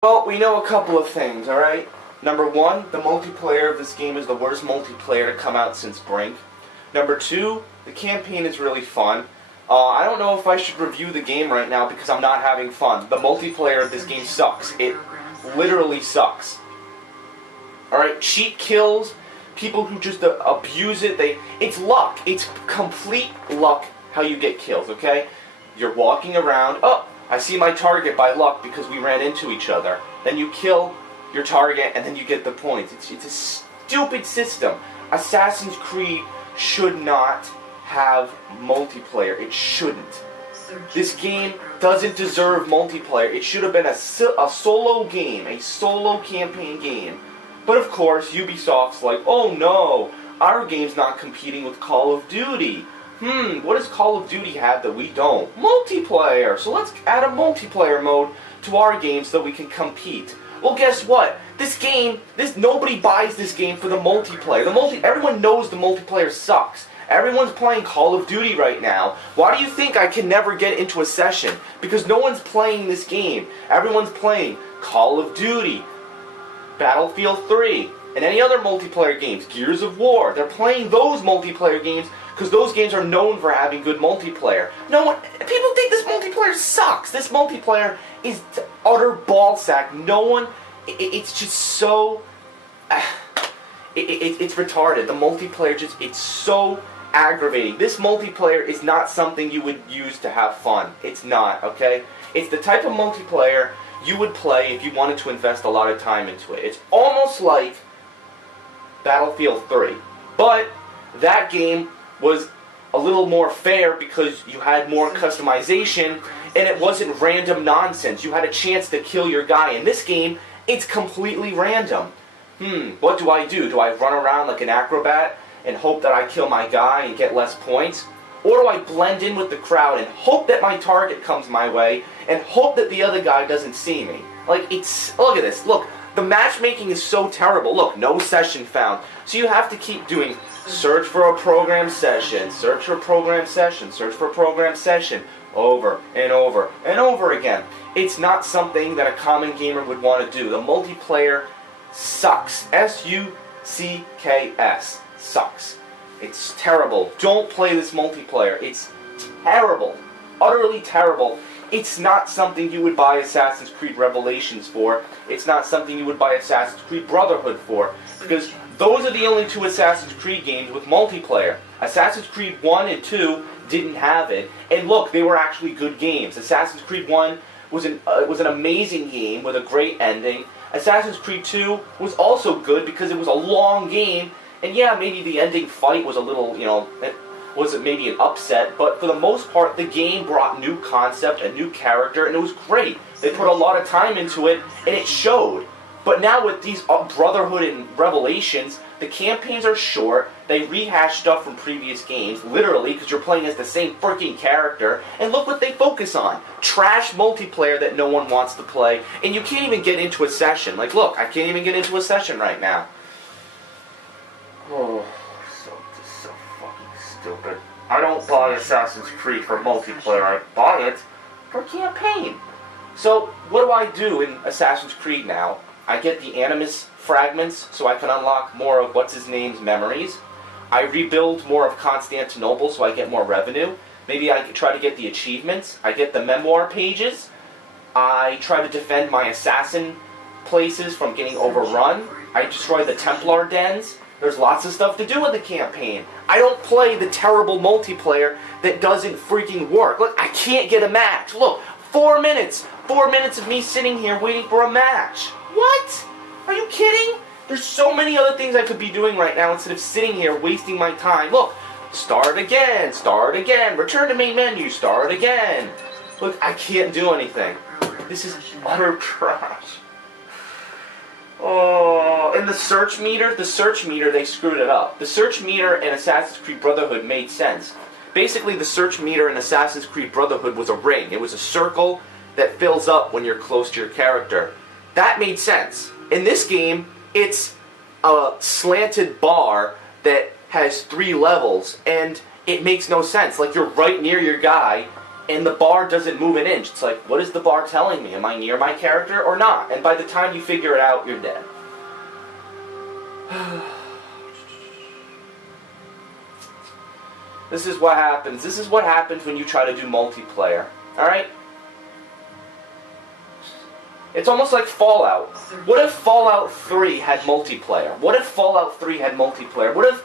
Well, we know a couple of things, alright? Number one, the multiplayer of this game is the worst multiplayer to come out since Brink. Number two, the campaign is really fun. I don't know if I should review the game right now because I'm not having fun. The multiplayer of this game sucks. It literally sucks. Alright, cheat kills, people who just abuse it, it's luck. It's complete luck how you get kills, okay? You're walking around, oh, I see my target by luck because we ran into each other. Then you kill your target and then you get the points. It's a stupid system. Assassin's Creed should not have multiplayer. It shouldn't. This game doesn't deserve multiplayer. It should have been a solo game, a solo campaign game. But of course, Ubisoft's like, oh no, our game's not competing with Call of Duty. What does Call of Duty have that we don't? Multiplayer! So let's add a multiplayer mode to our game so that we can compete. Well, guess what? This game, nobody buys this game for the multiplayer. Everyone knows the multiplayer sucks. Everyone's playing Call of Duty right now. Why do you think I can never get into a session? Because no one's playing this game. Everyone's playing Call of Duty, Battlefield 3, and any other multiplayer games, Gears of War. They're playing those multiplayer games because those games are known for having good multiplayer. People think this multiplayer sucks. This multiplayer is utter ballsack. It's just so, it's retarded. The multiplayer it's so aggravating. This multiplayer is not something you would use to have fun. It's not, okay? It's the type of multiplayer you would play if you wanted to invest a lot of time into it. It's almost like Battlefield 3. But that game was a little more fair because you had more customization and it wasn't random nonsense. You had a chance to kill your guy. In this game, it's completely random. What do I do? Do I run around like an acrobat and hope that I kill my guy and get less points? Or do I blend in with the crowd and hope that my target comes my way and hope that the other guy doesn't see me? Look at this. Look, the matchmaking is so terrible. Look, no session found. So you have to keep doing search for a program session, search for a program session, search for a program session, over and over and over again. It's not something that a common gamer would want to do. The multiplayer sucks. S-U-C-K-S. Sucks. It's terrible. Don't play this multiplayer. It's terrible. Utterly terrible. It's not something you would buy Assassin's Creed Revelations for. It's not something you would buy Assassin's Creed Brotherhood for. Because those are the only two Assassin's Creed games with multiplayer. Assassin's Creed 1 and 2 didn't have it. And look, they were actually good games. Assassin's Creed 1 was an amazing game with a great ending. Assassin's Creed 2 was also good because it was a long game. And yeah, maybe the ending fight was a little, it was maybe an upset, but for the most part, the game brought new concept, a new character, and it was great. They put a lot of time into it, and it showed. But now with these Brotherhood and Revelations, the campaigns are short, they rehash stuff from previous games, literally, because you're playing as the same freaking character, and look what they focus on. Trash multiplayer that no one wants to play, and you can't even get into a session. Like, look, I can't even get into a session right now. Oh, so fucking stupid. I don't buy Assassin's Creed for multiplayer, I buy it for campaign. So, what do I do in Assassin's Creed now? I get the Animus fragments so I can unlock more of what's-his-name's memories. I rebuild more of Constantinople so I get more revenue. Maybe I try to get the achievements. I get the memoir pages. I try to defend my assassin places from getting overrun. I destroy the Templar dens. There's lots of stuff to do in the campaign. I don't play the terrible multiplayer that doesn't freaking work. Look, I can't get a match. Look, 4 minutes. 4 minutes of me sitting here waiting for a match. What? Are you kidding? There's so many other things I could be doing right now instead of sitting here wasting my time. Look, start again, return to main menu, start again. Look, I can't do anything. This is utter trash. Oh, and the search meter, they screwed it up. The search meter in Assassin's Creed Brotherhood made sense. Basically, the search meter in Assassin's Creed Brotherhood was a ring. It was a circle that fills up when you're close to your character. That made sense. In this game, it's a slanted bar that has 3 levels, and it makes no sense. Like, you're right near your guy, and the bar doesn't move an inch. It's like, what is the bar telling me? Am I near my character or not? And by the time you figure it out, you're dead. This is what happens. This is what happens when you try to do multiplayer. Alright? It's almost like Fallout. What if Fallout 3 had multiplayer? What if Fallout 3 had multiplayer? What if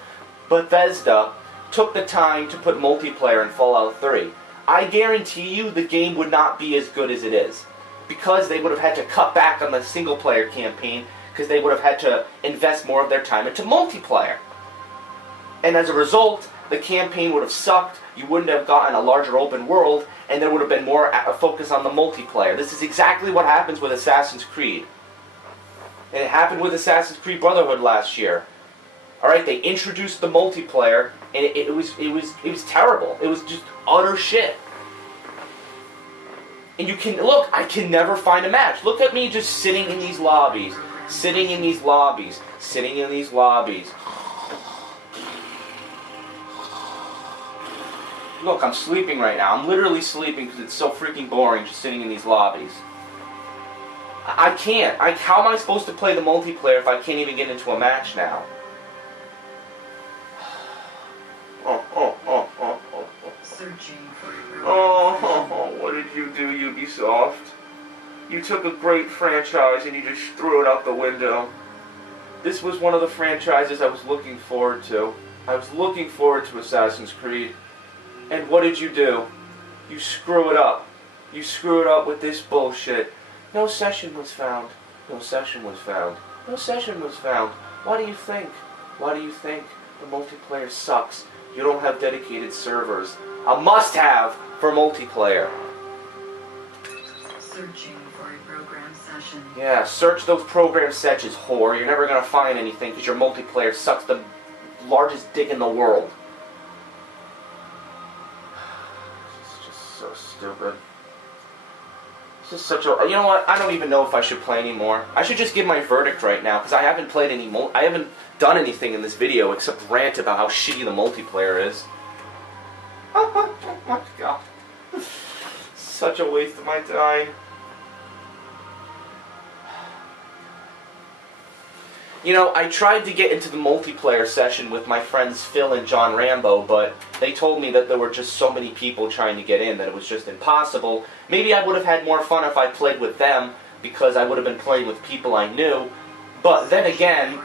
Bethesda took the time to put multiplayer in Fallout 3? I guarantee you the game would not be as good as it is. Because they would have had to cut back on the single-player campaign, because they would have had to invest more of their time into multiplayer. And as a result, the campaign would have sucked, you wouldn't have gotten a larger open world, and there would have been more focus on the multiplayer. This is exactly what happens with Assassin's Creed. And it happened with Assassin's Creed Brotherhood last year. Alright, they introduced the multiplayer, and it was terrible. It was just utter shit. And you can, look, I can never find a match. Look at me just sitting in these lobbies. Sitting in these lobbies. Sitting in these lobbies. Look, I'm sleeping right now. I'm literally sleeping because it's so freaking boring just sitting in these lobbies. I can't. How am I supposed to play the multiplayer if I can't even get into a match now? What did you do, Ubisoft? You took a great franchise and you just threw it out the window. This was one of the franchises I was looking forward to. I was looking forward to Assassin's Creed. And what did you do? You screw it up. You screw it up with this bullshit. No session was found. No session was found. No session was found. Why do you think? Why do you think the multiplayer sucks? You don't have dedicated servers. A must-have for multiplayer. Searching for a program session. Yeah, search those program sessions, whore. You're never gonna find anything because your multiplayer sucks the largest dick in the world. It's just so stupid. It's just such a... You know what? I don't even know if I should play anymore. I should just give my verdict right now because I haven't played any... I haven't done anything in this video except rant about how shitty the multiplayer is. Oh my god. Such a waste of my time. You know, I tried to get into the multiplayer session with my friends Phil and John Rambo, but they told me that there were just so many people trying to get in that it was just impossible. Maybe I would have had more fun if I played with them, because I would have been playing with people I knew. But then again,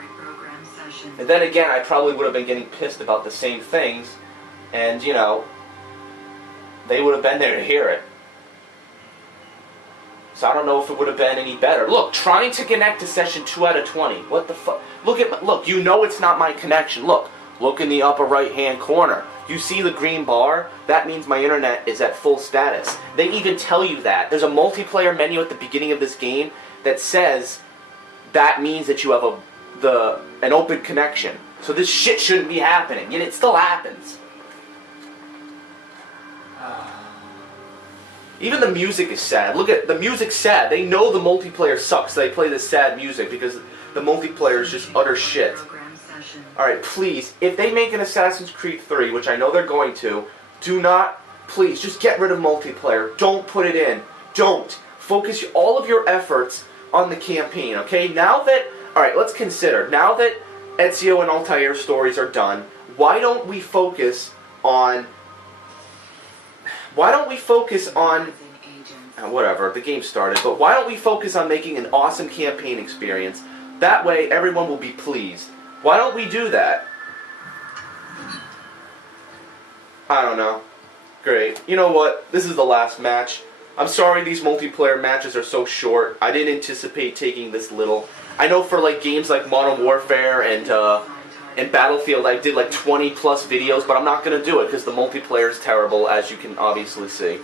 I probably would have been getting pissed about the same things, and, you know, they would have been there to hear it. So I don't know if it would have been any better. Look, trying to connect to session 2 out of 20. What the fuck? Look, you know it's not my connection. Look in the upper right-hand corner. You see the green bar? That means my internet is at full status. They even tell you that. There's a multiplayer menu at the beginning of this game that says that means that you have an open connection. So this shit shouldn't be happening, yet it still happens. Even the music is sad. Look at the music's sad. They know the multiplayer sucks. So they play this sad music because the multiplayer is just utter shit. Alright, please, if they make an Assassin's Creed 3, which I know they're going to, do not, please, just get rid of multiplayer. Don't put it in. Don't. Focus all of your efforts on the campaign, okay? Now that, alright, let's consider, now that Ezio and Altair stories are done, why don't we focus on... whatever, the game started, but why don't we focus on making an awesome campaign experience? That way, everyone will be pleased. Why don't we do that? I don't know. Great. You know what? This is the last match. I'm sorry these multiplayer matches are so short. I didn't anticipate taking this little. I know for like games like Modern Warfare and Battlefield, I did like 20 plus videos, but I'm not going to do it because the multiplayer is terrible, as you can obviously see.